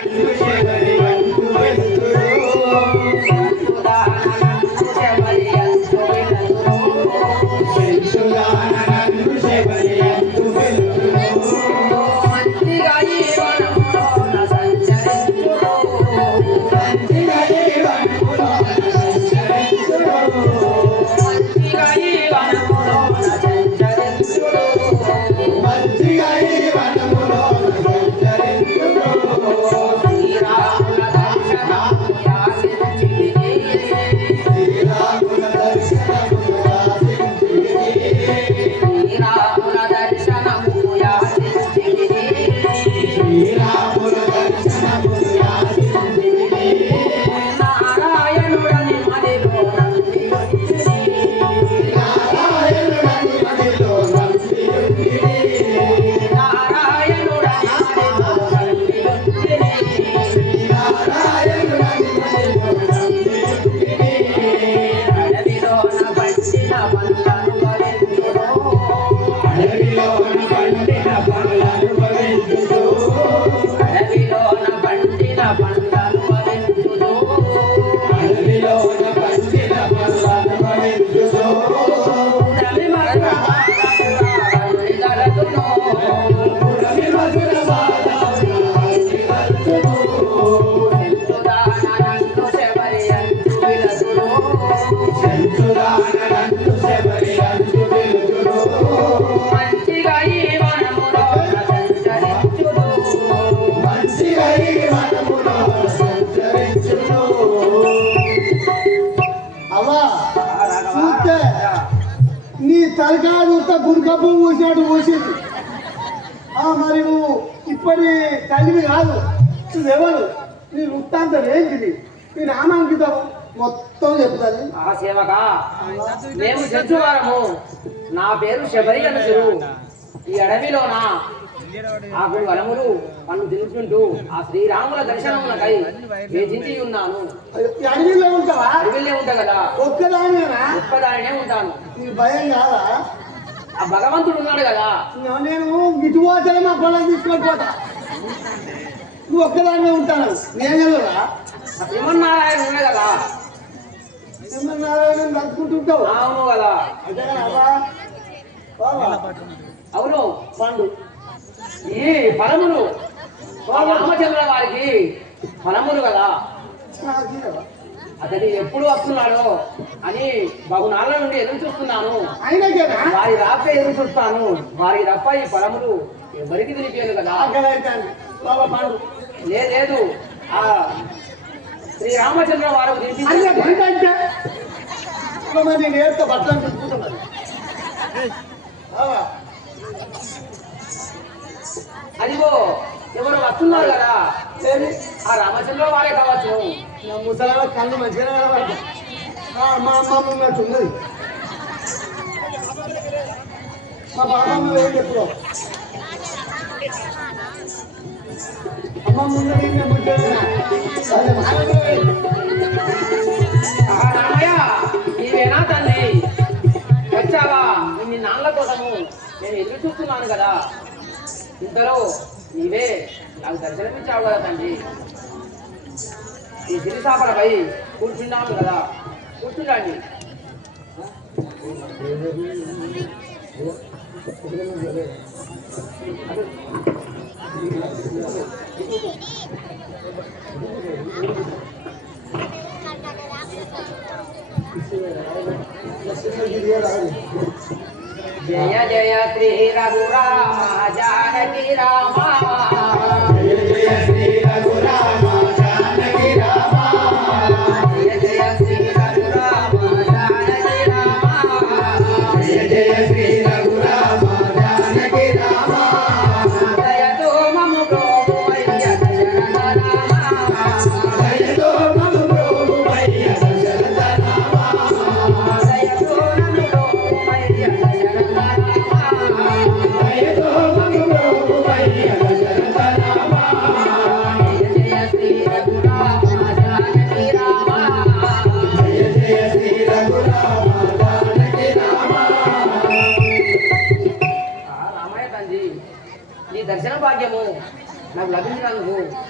Thank you. గురికప్పు పూసినట్టు పూసింది ఆ, మరి నువ్వు ఇప్పటి తల్లివి కాదు నువ్వెవరు నీ వృత్తాంతం ఏంటిది? నీ నామాంకితం మొత్తం చెప్తుంది. ఆ సేవక మేము చెంచువారము నా పేరు శబరి అనుసురు ఈ అడవిలోన ఆకు వనములు పన్ను తిరుగుతుంటూ ఆ శ్రీరాముల దర్శనములకై వేచించి ఉన్నాను. అడవిలో ఉంటావా? అడవిలో ఉంటా కదా. ఒక్కదానివేనా? ఒక్కదానినే ఉంటాను. నీకు భయం కాదా? ఆ భగవంతుడు ఉన్నాడు కదా. నేను ఇటు పోతే మా పొలం తీసుకొని పోతా. నువ్వు ఒక్కదానివే ఉంటాను నేనెవరా ఆ శ్రీమన్నారాయణ ఉన్నాడు కదా. నారాయణ బతుకుంటుంటావు అవును కదా. బావా, అవును. పండు. ఈ ఆ రామచంద్ర వారికి ఫలములు కదా? అతని ఎప్పుడు వస్తున్నాడో అని బహునాళ్ళ నుండి ఎదురు చూస్తున్నాను. వారి రాక ఎదురు చూస్తాను. వారి తప్ప ఈ ఫలములు ఎవరికి తెలిపాను కదా? లేదు. ఆ శ్రీ రామచంద్ర వారు అదిగో ఎవరు వస్తున్నారు కదా? ఆ రామచంద్ర వారే కావచ్చు. నా కళ్ళు మంచిగా కనబడతాయి. ఆ, మా అమ్మమ్మ ఉన్నట్టు ఉన్నది మా బాబమ్మ ఏం చెప్పుకో అమ్మమ్మ ఉన్నది రామయ్య నీవేనా తండ్రి వచ్చావా? నీ నాన్న కోసము నేను ఎదురు చూస్తున్నాను కదా. ఇంతలో నీవే నాకు దర్శనమిచ్చావు కదా తండ్రి ఈ సిరిసాపలపై కూర్చున్నాను కదా కూర్చుండండి జయ జయ శ్రీ రఘురామ జానకి రామ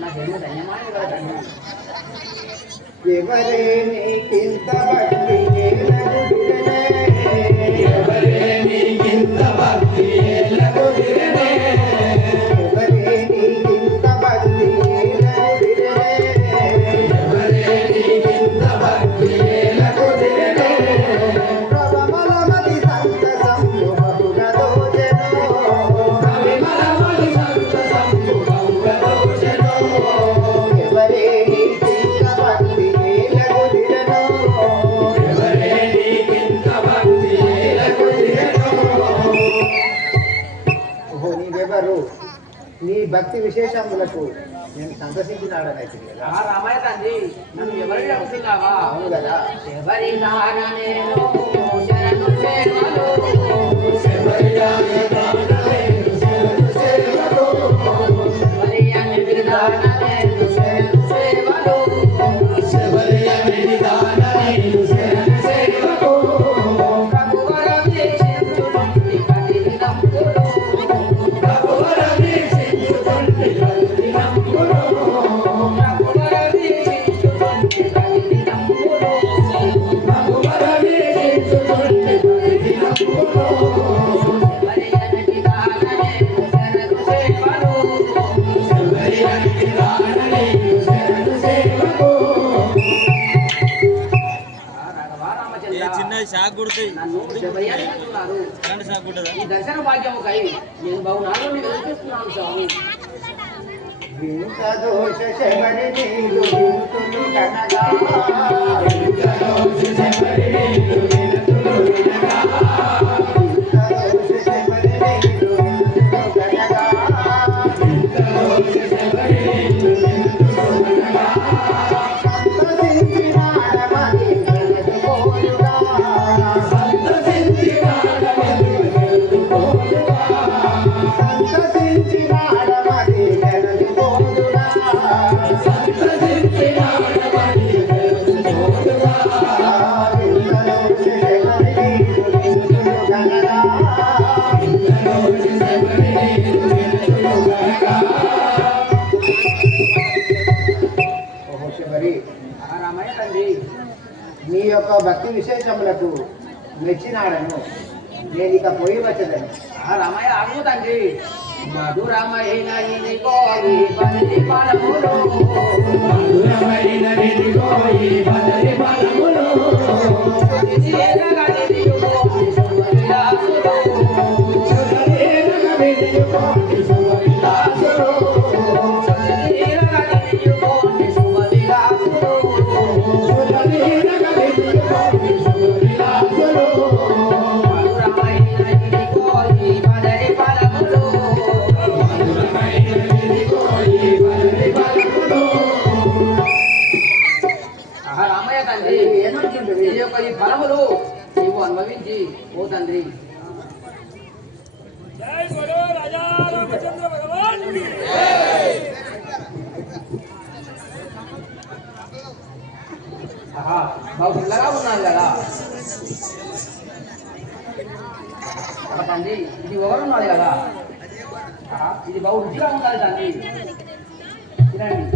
నాకేమో ధన్యమాన ఎవరే నీకింత భక్తి విశేషములకు నేను సందర్శించినాడనైతే అవును కదా. నేను బాబు నాలుగు వెళ్తున్నాను దోష శబరి నీరు కనగా దోష శబరి నీరు యొక్క భక్తి విశేషములకు మెచ్చినాడను. నేను ఇక పోయి వచ్చదను ఆ రామయ్య ఆగుతండి మధురమైన మధురమైన 이 마을을 사랑한다는 휘랑이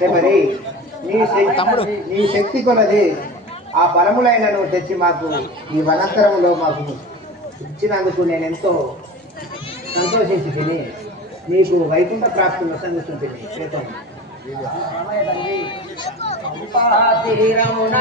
శబరి నీ శక్తి నీ శక్తి కొలది ఆ బలములైనను తెచ్చి మాకు ఈ వనంతరంలో మాకు ఇచ్చినందుకు నేను ఎంతో సంతోషించి తిని నీకు వైకుంఠ ప్రాప్తి వసంగుతుంటుంది చేతం. తీరమున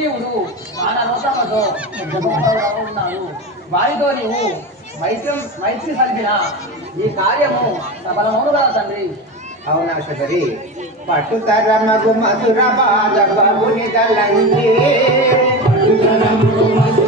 సుగ్రీవుడు మానవోత్తమతో ఉన్నారు వారితో నీవు మైత్రం మైత్రి సల్పిన ఈ కార్యము సఫలమవును కదా తండ్రి? అవునా శబరి పట్టుతరమగు మధుర బాధ బాబుని దళంగి పట్టుతరమగు మధుర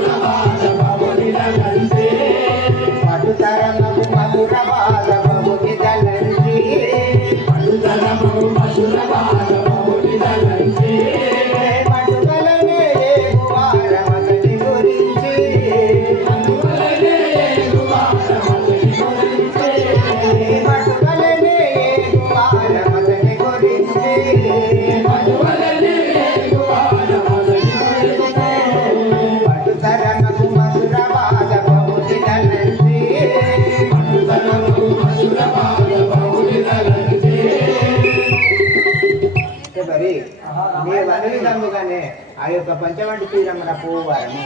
మరి విధముగానే ఆ యొక్క పంచవంటి తీరమున పోవారని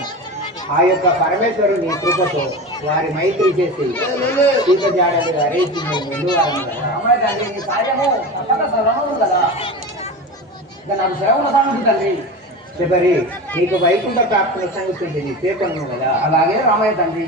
ఆ యొక్క పరమేశ్వరుని కృపతో వారి మైత్రి చేసి సీత అరేసింది నిలువారని రామయ్య తండ్రి శబరి నీకు వైకుంఠ ప్రాప్తిని సంగతి నీ పేపర్ను కదా. అలాగే రామయ్య తండ్రి.